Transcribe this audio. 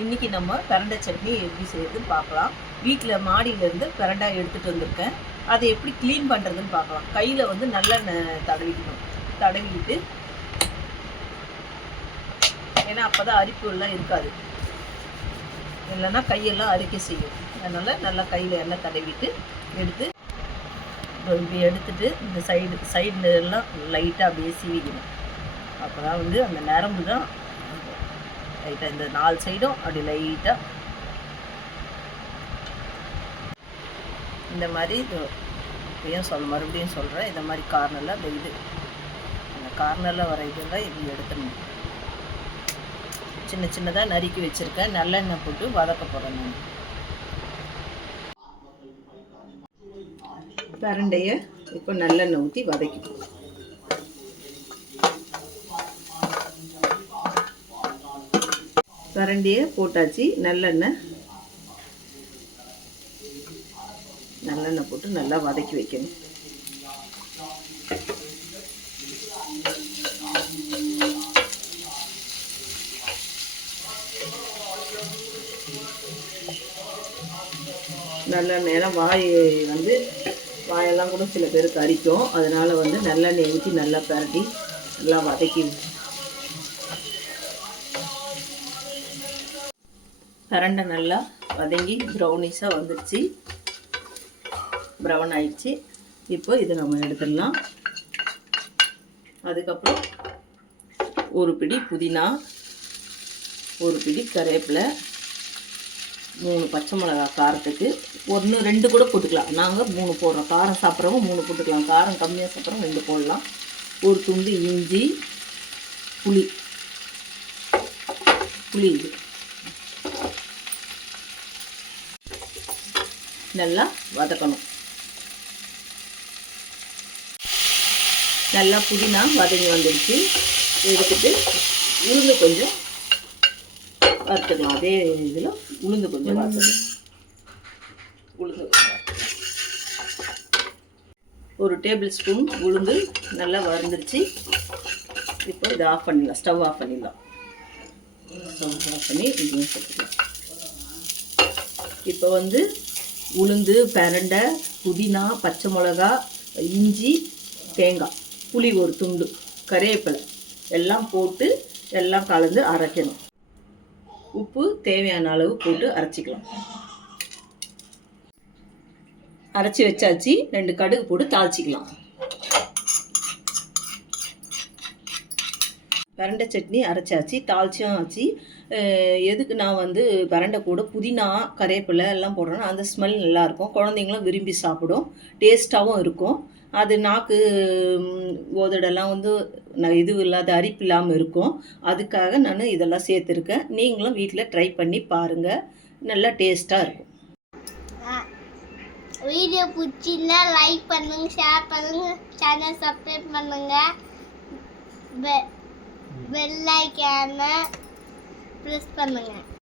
இன்றைக்கி நம்ம பிரண்டை சட்னி எப்படி செய்யறதுன்னு பார்க்கலாம். வீட்டில் மாடியிலேருந்து பிரண்டை எடுத்துகிட்டு வந்திருக்கேன். அதை எப்படி க்ளீன் பண்ணுறதுன்னு பார்க்கலாம். கையில் வந்து நல்லெண்ணெய் தடவிக்கிட்டு, ஏன்னா அப்போ தான் அரிப்புலாம் இருக்காது, இல்லைன்னா கையெல்லாம் அரிக்க செய்யும். அதனால் நல்லா கையில் எண்ணெய் தடவிட்டு எடுத்துட்டு இந்த சைடு எல்லாம் லைட்டாக அப்படியே சீவிக்கணும். அப்போ தான் வந்து அந்த நரம்பு தான் லைட்டாக இந்த 4 சைடும் அப்படி லைட்டாக இந்த மாதிரி மறுபடியும் சொல்கிறேன். இந்த மாதிரி கார்னரில் அந்த கார்னரில் வர இதெல்லாம் இது எடுத்துடணும். சின்ன சின்னதாக நறுக்கி வச்சுருக்கேன். நல்லெண்ணெய் போட்டு வதக்க போகிறேன். நான் பிரண்டையை இப்போ நல்லெண்ணெய் ஊற்றி வதக்கிப்போம். பிரண்டையை போட்டாச்சு. நல்லெண்ணெய் போட்டு நல்லா வதக்கி வைக்கணும். நல்லெண்ணெயெல்லாம் வாயெல்லாம் கூட சில பேருக்கு அரிக்கும். அதனால் வந்து நல்லெண்ணெய் ஊற்றி நல்லா பரட்டி நல்லா வதக்கி பிரண்டை நல்லா வதங்கி ப்ரௌனிஷாக வந்துடுச்சு, ப்ரௌன் ஆயிடுச்சு. இப்போ இதை நம்ம எடுத்துடலாம். அதுக்கப்புறம் ஒரு பிடி புதினா, ஒரு பிடி கருவேப்பிலை, 3 பச்சை மிளகா காரத்துக்கு, 1 2 கூட போட்டுக்கலாம். நாங்கள் 3 போடுறோம். காரம் சாப்பிட்றவங்க 3 போட்டுக்கலாம். காரம் கம்மியாக சாப்பிட்றவங்க 2 போடலாம். ஒரு துண்டு இஞ்சி, புளி இது நல்லா வதக்கணும். நல்லா புதினா வதங்கி வந்துடுச்சு. எடுத்துட்டு உளுந்து கொஞ்சம் வறுத்துக்கலாம். அதே இதில் உளுந்து கொஞ்சம் வறுத்துக்கலாம். ஒரு டேபிள் ஸ்பூன் உளுந்து நல்லா வறுந்துருச்சு. இப்போ இதை ஆஃப் பண்ணிடலாம். ஸ்டவ் ஆஃப் பண்ணிடலாம். இதையும் சேர்த்துக்கலாம். இப்போ வந்து உளுந்து, பிரண்டை, புதினா, பச்சை மிளகா, இஞ்சி, தேங்காய், புளி ஒரு துண்டு, கருவேப்பிலை எல்லாம் போட்டு எல்லாம் கலந்து அரைக்கணும். உப்பு தேவையான அளவு போட்டு அரைச்சிக்கலாம். அரைச்சி வச்சாச்சு. 2 கடுகு போட்டு தாளிச்சிக்கலாம். பிரண்டை சட்னி அரைச்சாச்சு, தாளிச்சும் ஆச்சு. எதுக்கு நான் வந்து பிரண்டை கூட புதினா, கருவேப்பிலை எல்லாம் போடுறேன்னா அந்த ஸ்மெல் நல்லாயிருக்கும். குழந்தைங்களும் விரும்பி சாப்பிடும், டேஸ்ட்டாகவும் இருக்கும். அது நாக்கு உதடெல்லாம் வந்து இது இல்லாத அரிப்பு இல்லாமல் இருக்கும். அதுக்காக நான் இதெல்லாம் சேர்த்துருக்கேன். நீங்களும் வீட்டில் ட்ரை பண்ணி பாருங்கள், நல்லா டேஸ்ட்டாக இருக்கும். வீடியோ பிடிச்சிருந்தா லைக் பண்ணுங்க, ஷேர் பண்ணுங்க, சேனல் சப்ஸ்கிரைப் பண்ணுங்க, பெல் ஐகானை ப்ரெஸ் பண்ணுங்க.